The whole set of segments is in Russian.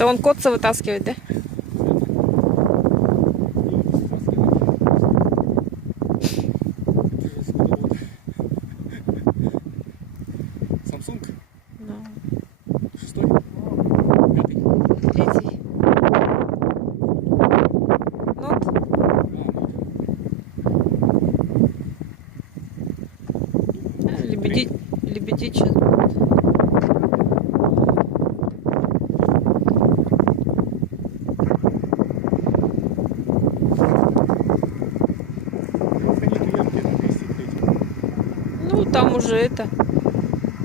Это он котца вытаскивает, да? Samsung? Да. 6-й? 5-й? Третий. Нот. Лебеди сейчас. Ну, там уже это,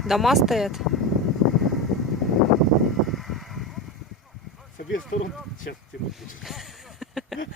дома стоят. С обеих сторон сейчас тянуть будет.